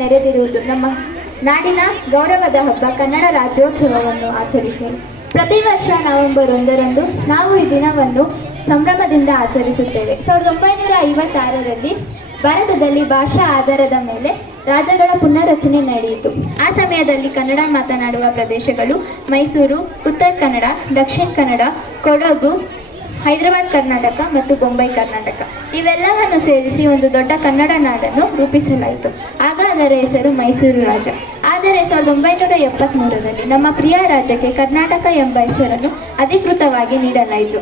ನೆರೆದಿರುವುದು ನಮ್ಮ ನಾಡಿನ ಗೌರವದ ಹಬ್ಬ ಕನ್ನಡ ರಾಜ್ಯೋತ್ಸವವನ್ನು ಆಚರಿಸಲು ಪ್ರತಿ ವರ್ಷ ನವೆಂಬರ್ 1ರಂದು ನಾವು ಈ ದಿನವನ್ನು ಸಂಭ್ರಮದಿಂದ ಆಚರಿಸುತ್ತೇವೆ. 1956ರಲ್ಲಿ ಭಾರತದಲ್ಲಿ ಭಾಷಾ ಆಧಾರದ ಮೇಲೆ ರಾಜ್ಯಗಳ ಪುನರ್ರಚನೆ ನಡೆಯಿತು. ಆ ಸಮಯದಲ್ಲಿ ಕನ್ನಡ ಮಾತನಾಡುವ ಪ್ರದೇಶಗಳು ಮೈಸೂರು, ಉತ್ತರ ಕನ್ನಡ, ದಕ್ಷಿಣ ಕನ್ನಡ, ಕೊಡಗು, ಹೈದರಾಬಾದ್ ಕರ್ನಾಟಕ ಮತ್ತು ಬೊಂಬೈ ಕರ್ನಾಟಕ ಇವೆಲ್ಲವನ್ನು ಸೇರಿಸಿ ಒಂದು ದೊಡ್ಡ ಕನ್ನಡ ನಾಡನ್ನು ರೂಪಿಸಲಾಯಿತು. ಆಗ ಅದರ ಹೆಸರು ಮೈಸೂರು ರಾಜ್ಯ. ಆದರೆ 1973ರಲ್ಲಿ ನಮ್ಮ ಪ್ರಿಯ ರಾಜ್ಯಕ್ಕೆ ಕರ್ನಾಟಕ ಎಂಬ ಹೆಸರನ್ನು ಅಧಿಕೃತವಾಗಿ ನೀಡಲಾಯಿತು.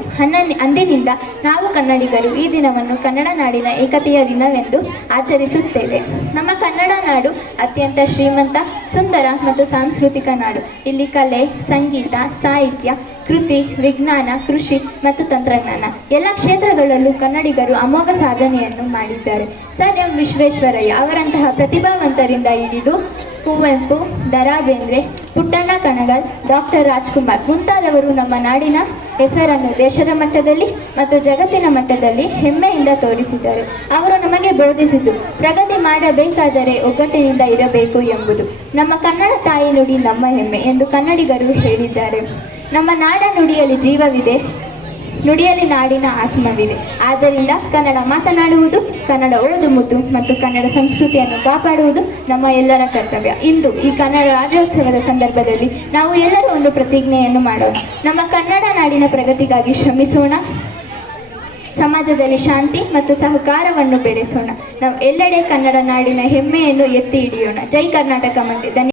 ಅಂದಿನಿಂದ ನಾವು ಕನ್ನಡಿಗರು ಈ ದಿನವನ್ನು ಕನ್ನಡ ನಾಡಿನ ಏಕತೆಯ ದಿನವೆಂದು ಆಚರಿಸುತ್ತೇವೆ. ನಮ್ಮ ಕನ್ನಡ ನಾಡು ಅತ್ಯಂತ ಶ್ರೀಮಂತ, ಸುಂದರ ಮತ್ತು ಸಾಂಸ್ಕೃತಿಕ ನಾಡು. ಇಲ್ಲಿ ಕಲೆ, ಸಂಗೀತ, ಸಾಹಿತ್ಯ, ಕೃತಿ, ವಿಜ್ಞಾನ, ಕೃಷಿ ಮತ್ತು ತಂತ್ರಜ್ಞಾನ ಎಲ್ಲ ಕ್ಷೇತ್ರಗಳಲ್ಲೂ ಕನ್ನಡಿಗರು ಅಮೋಘ ಸಾಧನೆಯನ್ನು ಮಾಡಿದ್ದಾರೆ. ಸರ್ ಎಂ ವಿಶ್ವೇಶ್ವರಯ್ಯ ಅವರಂತಹ ಪ್ರತಿಭಾವಂತರಿಂದ ಹಿಡಿದು ಕುವೆಂಪು, ದ ರಾ ಬೇಂದ್ರೆ, ಪುಟ್ಟಣ್ಣ ಕಣಗಾಲ್, ಡಾಕ್ಟರ್ ರಾಜ್ಕುಮಾರ್ ಮುಂತಾದವರು ನಮ್ಮ ನಾಡಿನ ಹೆಸರನ್ನು ದೇಶದ ಮಟ್ಟದಲ್ಲಿ ಮತ್ತು ಜಗತ್ತಿನ ಮಟ್ಟದಲ್ಲಿ ಹೆಮ್ಮೆಯಿಂದ ತೋರಿಸಿದ್ದಾರೆ. ಅವರು ನಮಗೆ ಬೋಧಿಸಿದ್ದು ಪ್ರಗತಿ ಮಾಡಬೇಕಾದರೆ ಒಗ್ಗಟ್ಟಿನಿಂದ ಇರಬೇಕು ಎಂಬುದು. ನಮ್ಮ ಕನ್ನಡ ತಾಯಿ ನುಡಿ ನಮ್ಮ ಹೆಮ್ಮೆ ಎಂದು ಕನ್ನಡಿಗರು ಹೇಳಿದ್ದಾರೆ. ನಮ್ಮ ನಾಡ ನುಡಿಯಲ್ಲಿ ಜೀವವಿದೆ, ನುಡಿಯಲ್ಲಿ ನಾಡಿನ ಆತ್ಮವಿದೆ. ಆದ್ದರಿಂದ ಕನ್ನಡ ಮಾತನಾಡುವುದು, ಕನ್ನಡ ಓದುವುದು ಮತ್ತು ಕನ್ನಡ ಸಂಸ್ಕೃತಿಯನ್ನು ಕಾಪಾಡುವುದು ನಮ್ಮ ಎಲ್ಲರ ಕರ್ತವ್ಯ. ಇಂದು ಈ ಕನ್ನಡ ರಾಜ್ಯೋತ್ಸವದ ಸಂದರ್ಭದಲ್ಲಿ ನಾವು ಎಲ್ಲರೂ ಒಂದು ಪ್ರತಿಜ್ಞೆಯನ್ನು ಮಾಡೋಣ. ನಮ್ಮ ಕನ್ನಡ ನಾಡಿನ ಪ್ರಗತಿಗಾಗಿ ಶ್ರಮಿಸೋಣ, ಸಮಾಜದಲ್ಲಿ ಶಾಂತಿ ಮತ್ತು ಸಹಕಾರವನ್ನು ಬೆಳೆಸೋಣ. ನಾವು ಎಲ್ಲೆಡೆ ಕನ್ನಡ ನಾಡಿನ ಹೆಮ್ಮೆಯನ್ನು ಎತ್ತಿ ಹಿಡಿಯೋಣ. ಜೈ ಕರ್ನಾಟಕ ಮಂದಿ.